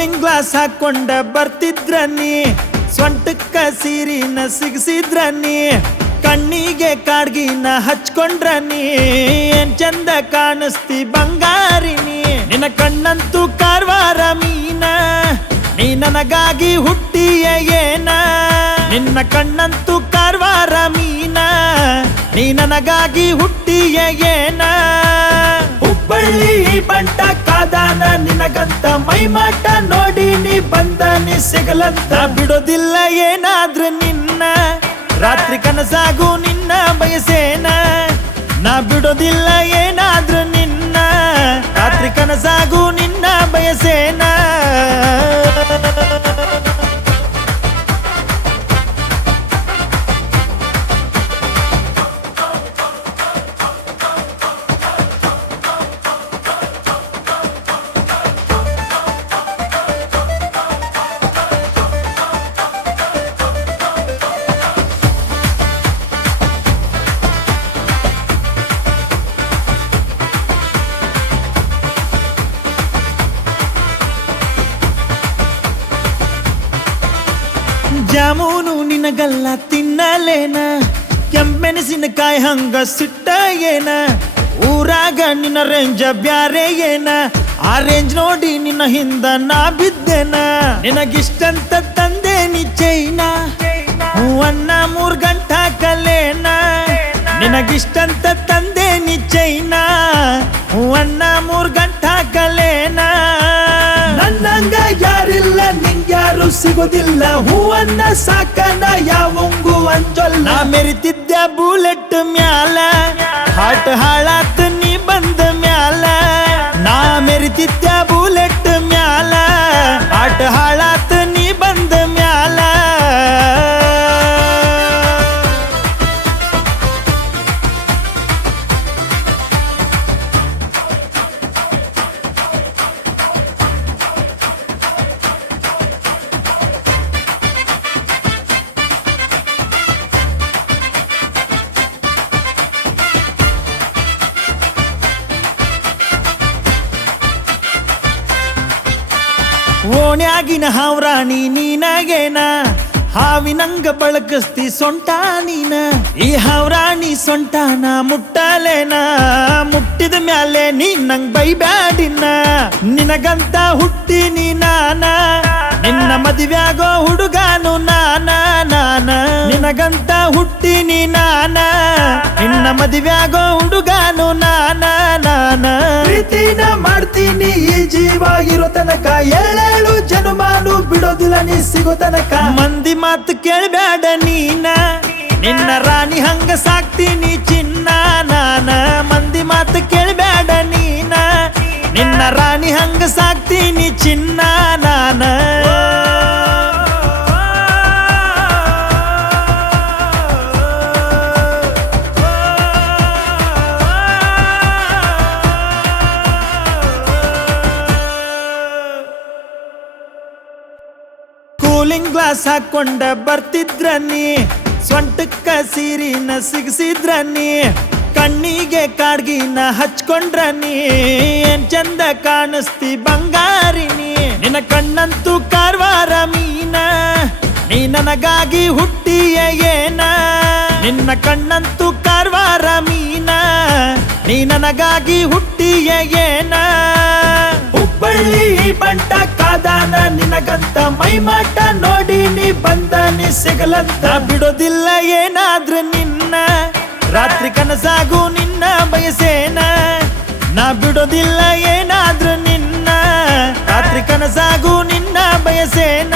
Cooling glass ಹಾಕೊಂಡ ಬರ್ತಿದ್ರ ನೀ, ಸ್ವಂಟಕ್ಕ ಸೀರಿನ ಸಿಗಸಿದ್ರ ನೀ, ಕಣ್ಣಿಗೆ ಕಾಡ್ಗಿನ ಹಚ್ಕೊಂಡ್ರ ನೀ, ಏನ್ ಚಂದ ಕಾಣಿಸ್ತಿ ಬಂಗಾರಿ ನೀ. ನಿನ್ನ ಕಣ್ಣಂತೂ ಕಾರವಾರ ಮೀನ, ನೀ ನನಗಾಗಿ ಹುಟ್ಟಿಯ ಏನ. ನಿನ್ನ ಕಣ್ಣಂತೂ ಕಾರವಾರ ಮೀನ, ನೀ ನನಗಾಗಿ ಹುಟ್ಟಿಯ ಏನ. ಹುಬ್ಬಳ್ಳಿ ಬಂಟ ಕಾದಾನ ನಿನಗಂತ ಮೈಮಾಟ ನೋಡಿ ನೀ ಬಂದ ನೀ ಸಿಗಲಂತ. ಬಿಡೋದಿಲ್ಲ ಏನಾದ್ರೂ ನಿನ್ನ, ರಾತ್ರಿ ಕನಸಾಗು ನಿನ್ನ ಬಯಸೇನ. ನಾ ಬಿಡೋದಿಲ್ಲ ಏನಾದ್ರೂ ನಿನ್ನ, ರಾತ್ರಿ ಕನಸಾಗು ನಿನ್ನ ಬಯಸೇನ. ಜಾಮೂನು ನಿನಗಲ್ಲ ತಿನ್ನಲೇನ, ಕೆಂಪೆಣಸಿನಕಾಯಿ ಹಂಗ ಸಿಟ್ಟ ಏನ. ಊರಾಗ ನಿನ್ನ ರೇಂಜ ಬ್ಯಾರೆ ಏನ, ಆ ರೇಂಜ್ ನೋಡಿ ನಿನ್ನ ಹಿಂದ ನಾ ಬಿದ್ದೇನ. ನಿನಗಿಷ್ಟಂತ ತಂದೆ ನೀ ಚೈನ, ಹೂವನ್ನ 3 ಗಂಟೆ ಕಲೇನ. ನಿನಗಿಷ್ಟಂತ ತಂದೆ ನೀ ಚೈನ, ಹೂವನ್ನ 3 ಗಂಟೆ ಕಲೇನ. ನನ್ನಂಗ ಯಾರಿಲ್ಲ ನಿಂಗ್ಯಾರು ಸಿಗೋದಿಲ್ಲ, ಹೂವನ್ನ ಸಾಕನ ಯಾವಂಗು ಅಂಜೊಲ್ಲ. ನಾ ಮೆರಿತಿದ್ದ ಬುಲೆಟ್ ಮ್ಯಾಲ, ಹಾಟ್ ಹಾಳಾತ್ ನೀ ಬಂದ ಮ್ಯಾಲ. ನಾ ಮೆರಿತಿದ್ದ ಬುಲೆಟ್ ಮ್ಯಾಲ, ಹಾಟ್ ಹಾಳಾತ್ ನೀ ಬಂದ ಮ್ಯಾಲ. ಓಣ್ಯಾಗಿನ ಹಾವ್ರಾಣಿ ನೀನಾಗೇನ, ಹಾವಿನಂಗ ಬಳಕಸ್ತಿ ಸೊಂಟ ನೀನ. ಈ ಹಾವ್ರಾಣಿ ಸೊಂಟನ ಮುಟ್ಟಲೇನ, ಮುಟ್ಟಿದ ಮ್ಯಾಲೆ ನೀ ನಂಗ್ ಬೈಬ್ಯಾಡಿನ. ನಿನಗಂತ ಹುಟ್ಟಿ ನೀ ನಾನ, ನಿನ್ನ ಮದುವ್ಯಾಗೋ ಹುಡುಗಾನು ನಾನ. ನಿನಗಂತ ಹುಟ್ಟಿ ನೀ ನಾನ, ನಿನ್ನ ಮದುವ್ಯಾಗೋ ಹುಡುಗಾನು ನಾನ. ಪ್ರೀತಿನ ಮಾಡ್ತೀನಿ ಈ ಜೀವ ಇರೋ ತನಕ, 7 ಜನುಮಾನು ಬಿಡೋದಿಲ್ಲ ನೀ ಸಿಗೋ ತನಕ. ಮಂದಿ ಮಾತು ಕೇಳಬೇಡ ನೀನ, ನಿನ್ನ ರಾಣಿ ಹಂಗ ಸಾಕ್ತೀನಿ ಚಿನ್ನ ನಾನ. ಮಂದಿ ಮಾತು ಕೇಳಬೇಡ ನೀನ, ನಿನ್ನ ರಾಣಿ ಹಂಗ ಸಾಕ್ತೀನಿ ಚಿನ್ನ ನಾನ. ಕೂಲಿಂಗ್ ಗ್ಲಾಸ್ ಹಾಕೊಂಡ ಬರ್ತಿದ್ರ ನೀ, ಸ್ವಂಟಕ್ಕ ಸೀರಿನ ಸಿಗಸಿದ್ರ ನೀ, ಕಣ್ಣಿಗೆ ಕಾಡ್ಗಿನ ಹಚ್ಕೊಂಡ್ರ ನೀ, ಏನ್ ಚಂದ ಕಾಣಿಸ್ತಿ ಬಂಗಾರಿ ನೀ. ನಿನ್ನ ಕಣ್ಣಂತೂ ಕಾರವಾರ ಮೀನ, ನೀ ನನಗಾಗಿ ಹುಟ್ಟಿಯ ಏನ. ನಿನ್ನ ಕಣ್ಣಂತೂ ಕಾರವಾರ ಮೀನ, ನೀ ನನಗಾಗಿ ಹುಟ್ಟಿಯ ಏನ. ಹುಬ್ಬಳ್ಳಿ ಬಂಟ ಕಾದಾನ ನಿನಗಂತ ಮೈಮಾಟ ನೋಡಿ ನೀ ಬಂದ ನೀ ಸಿಗಲಂತ. ಬಿಡೋದಿಲ್ಲ ಏನಾದ್ರೂ ನಿನ್ನ, ರಾತ್ರಿ ಕನಸಾಗು ನಿನ್ನ ಬಯಸೇನ. ನಾ ಬಿಡೋದಿಲ್ಲ ಏನಾದ್ರೂ ನಿನ್ನ, ರಾತ್ರಿ ಕನಸಾಗು ನಿನ್ನ ಬಯಸೇನ.